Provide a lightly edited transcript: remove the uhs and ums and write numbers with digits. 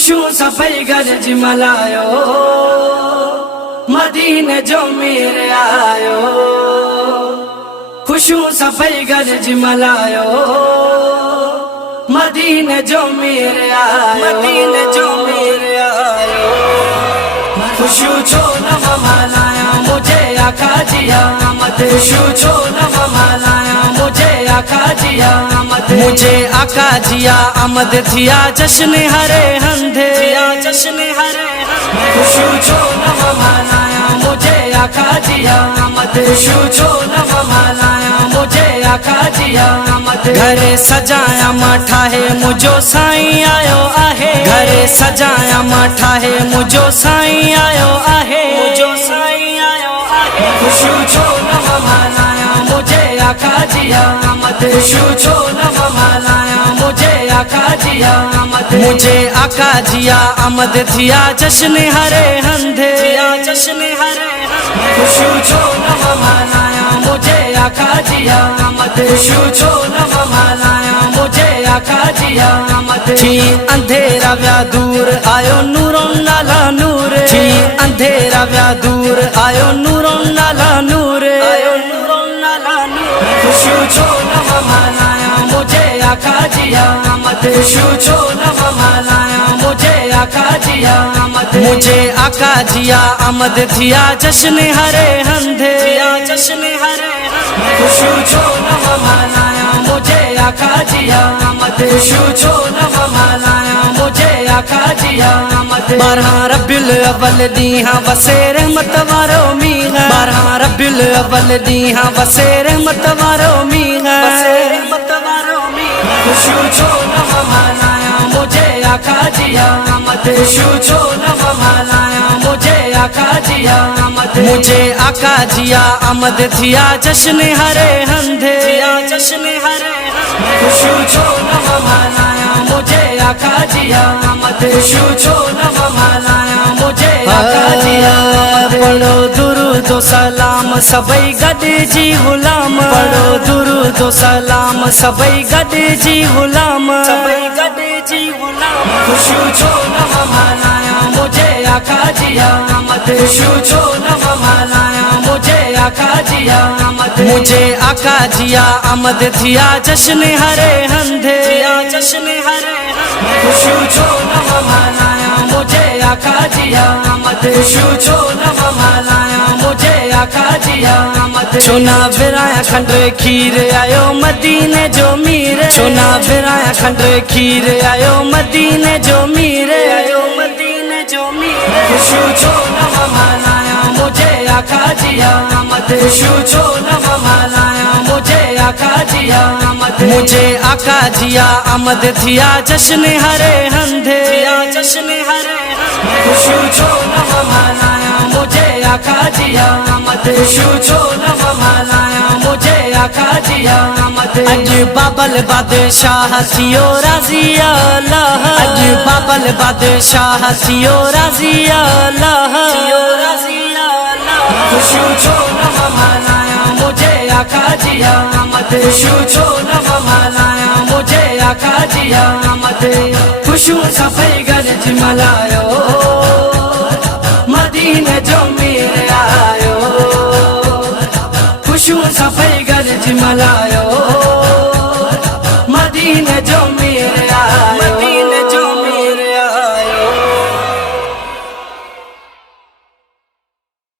खुशू सफाई गरज मलायो मदीने जो मेरे आयो। खुशू सफाई गरज मलायो मदीने जो मेरे आयो। मदीने जो मेरे आयो। खुशू छो न मलाया मुझे आका जिया मत। खुशू छो न मलाया मुझे आका जिया मत। मुझे आका जिया आमद थिया जश्न हरे हंधे। जश्न हरे हंधे। खुशू छो न मलाया मुझे आका जिया मत। खुशू छो न मलाया मुझे आका जिया मत। घरे सजाया माठा है मुझो साईं आयो आहे। घरे सजाया माठा है मुझो साईं आयो आहे। मुझो साईं आयो आहे। खुशू छो न मलाया मुझे आका जिया मत। खुशू छो न मलाया मुझे आका जिया मत। मुझे आका जिया आमद थिया जश्न हरे हंधे। जश्न हरे हंधे। खुशू छो न मलाया मुझे आका जिया मत। खुशू छो न मलाया मुझे आका जिया मत। थी अंधेरा व्या दूर आयो नूरों नाला नूर। थी अंधेरा व्या दूर आयो नूरों नाला नूर। आयो नूरों नाला नूर। खुशू छो न मलाया मुझे आका जिया मत। खुशू छो न मलाया मुझे आका जिया मत। मुझे आका जिया आमद थिया जश्न हरे हंधे। जश्न हरे हंधे। खुशू छो न मलाया मुझे आका जिया मत। खुशू छो न मलाया मुझे आका जिया मत। 12 रबीउल अव्वल दीहा वसे रहमत वारो मींह। 12 रबीउल अव्वल दीहा वसे रहमत वारो मींह। वसे रहमत वारो मींह। खुशू छो न मलाया मुझे आका जिया मत। खुशू छो न मलाया मुझे आका जिया मत। मुझे आका जिया आमद थिया जश्न हरे हंधे। जश्न हरे हंधे। खुशू छो न मलाया मुझे आका जिया मत। खुशू छो न मलाया मुझे आका जिया मत। पढ़ो दुरूद सलाम सबई गॾ जी गुलाम। पढ़ो दुरूद सलाम सबई गॾ जी गुलाम। सबई गॾ जी गुलाम। खुशू छो न मलाया मुझे आका जिया मत। खुशू छो न मलाया मुझे आका जिया मत। मुझे आका जिया आमद थिया जश्न हरे हंधे। जश्न हरे हंधे। खुशू छो न मलाया मुझे आका जिया मत। खुशू छो न मलाया मुझे आका जिया मत। चुना बिराया खंड खीर आयो मदीने जो मीर। चुना बिराया खंड खीर आयो मदीने जो मीर। आयो मदीने जो मीर। खुशू छो न मलाया मुझे आका जिया मत। खुशू छो न मलाया मुझे आका जिया मत। मुझे आका जिया आमद थिया जश्न हरे हंधे। जश्न हरे हंधे। खुशू छो न मलाया मुझे आका जिया मत। खुशू छो न मलाया मुझे आका जिया मत। अज बाबल बादशाह थियो राज़ी अल्लाह। अज बाबल बादशाह थियो राज़ी अल्लाह। खुशू छो न मलाया मुझे आका जिया मत। खुशू छो न मलाया मुझे आका जिया मत। खुशू सफाई गरज मलायो मदीने